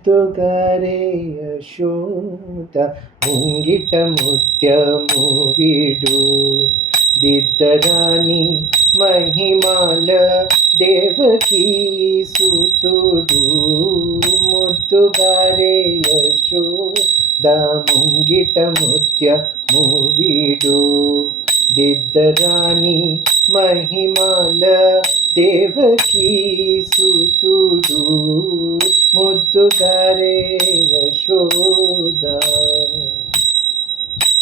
ముద్దుగారే యశోద ముంగిట ముత్యము వీడు దిద్దరాని మహిమాల దేవకీ సుతుడు ముద్దుగారే యశోద ముంగిట ముత్యము వీడు దిద్దరాని మహిమాల దేవకీ సుతుడు ముద్దుగారే యశోద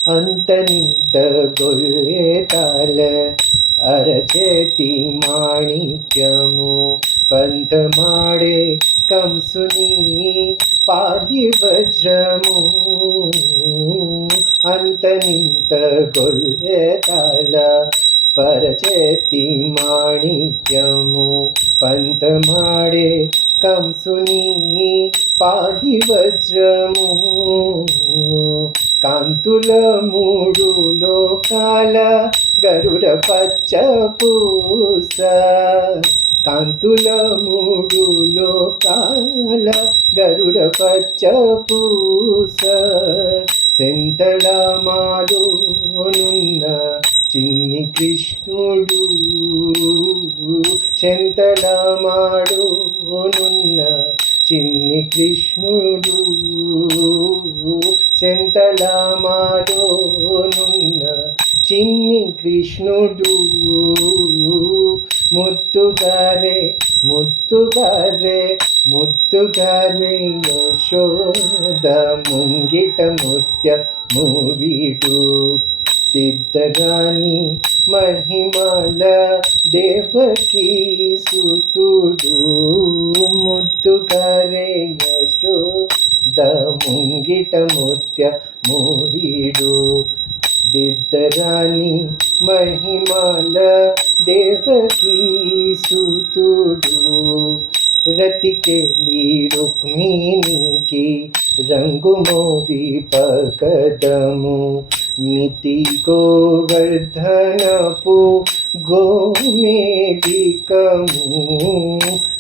అంతనింత గొల్లేతాల అరచేతి మాణిక్యము పంతమాడే కంసుని పాలి వజ్రము అంతనింత గొల్లేతాల పరచేతి మాణిక్యము పంతమాడే కంసుని పాలి వజ్రము కాంతుల మూడు లోకాల గరుడ పచ్చ పూస కాంతుల మూడు లోకాల గరుడ పచ్చ పూస సెంతళమాలోనున్న చిన్ని కృష్ణుడు సెంతళమాలోనున్న చిన్ని కృష్ణుడు సెంతళమాలోనున్న చిన్ని కృష్ణుడు ముద్దుగారే ముద్దుగారే ముద్దుగారే యశోద ముంగిట ముత్యము వీడు దిద్దరాని మహిమాల దేవకీ సుతుడు ముద్దుగారే యశోద ముంగిట ముత్యము వీడు దిద్దరాని మహిమాల దేవకీ సుతుడు రతికెళ్ళి రుక్మిణికి రంగు మోవి పకదము మితి గోవర్ధనపు గోమేదికము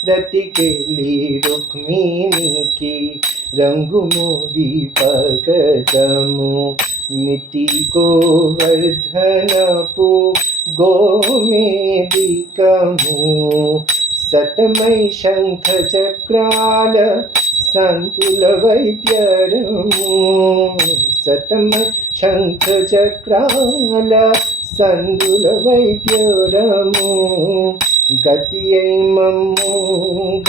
రతికెళ్ళి రుక్మిణికి రంగు మోవి పకదము మితి గోవర్ధనపు గోమేదికము సతమై శంఖ చక్రాల సంతుల వైద్యరము సతమై శంఖ చక్రాల సంతుల వైద్యరము గతి అయి మమ్ము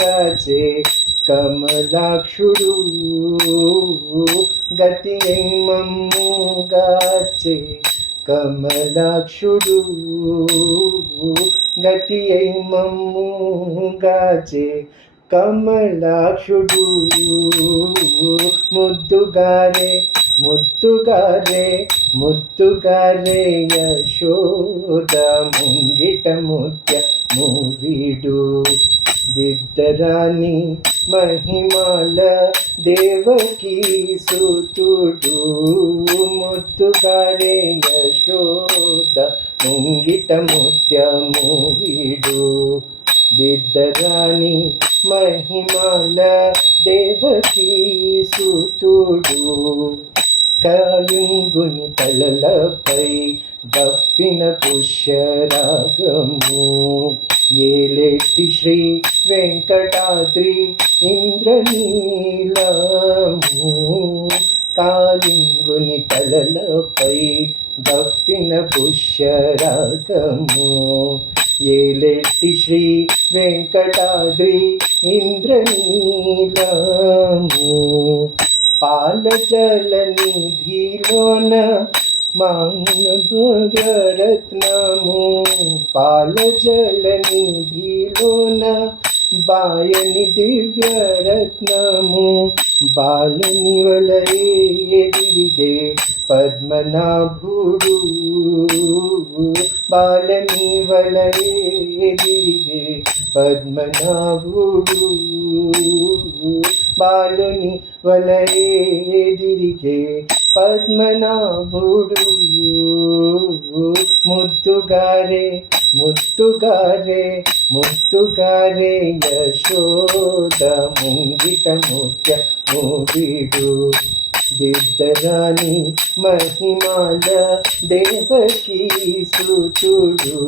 గాచే కమలాక్షుడు గతి అయి మమ్ము గాచే కమలాక్షుడు గతి అయి మమ్ము గాచే కమలాక్షుడు ముద్దుగారే ముద్దుగారే ముద్దుగారే యశోద ముంగిట ముత్యము వీడు దిద్దరాని మహిమాల దేవకీ సుతుడు ముద్దుగారే యశోద ముంగిట ముత్యము వీడు దిద్దరాని మహిమాల దేవకీ సుతుడు కాలింగుని తలలపై దప్పిన పుష్యరాగము ఏలేటి శ్రీ వెంకటాద్రి ఇంద్రనీలము కాలింగుని తలలపై దప్పిన పుష్యరాగము ఏలేటి శ్రీ వెంకటాద్రి ఇంద్రనీలము పాల జల నిధిలోన మానభగరత్నము పాల జల నిధిలోన బాయని దివ్యరత్నము బాలుని వలయే ఎదిరిగే పద్మనాభుడు బాలని వలయే ఎదిరిగే పద్మనాభుడు బాలుని వలయే ఎదిరిగే పద్మనాభుడు ముద్దుగారే ముద్దుగారే ముద్దుగారే యశోద ముంగిట ముత్యము వీడు దిద్దరాని మహిమాల దేవకీ సుతుడు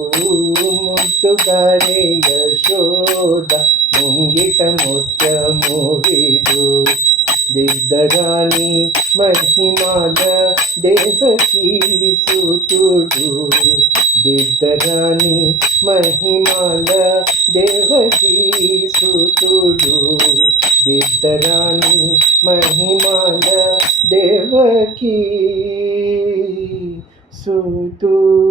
ముద్దుగారే యశోద ముంగిట ముత్యము వీడు దిద్దరాని మహిమాల దేవకీ సుతుడు దిద్దరాని మహిమాల దేవకీ సుతుడు దిద్దరాని మహిమాల దేవకీ సుతుడు.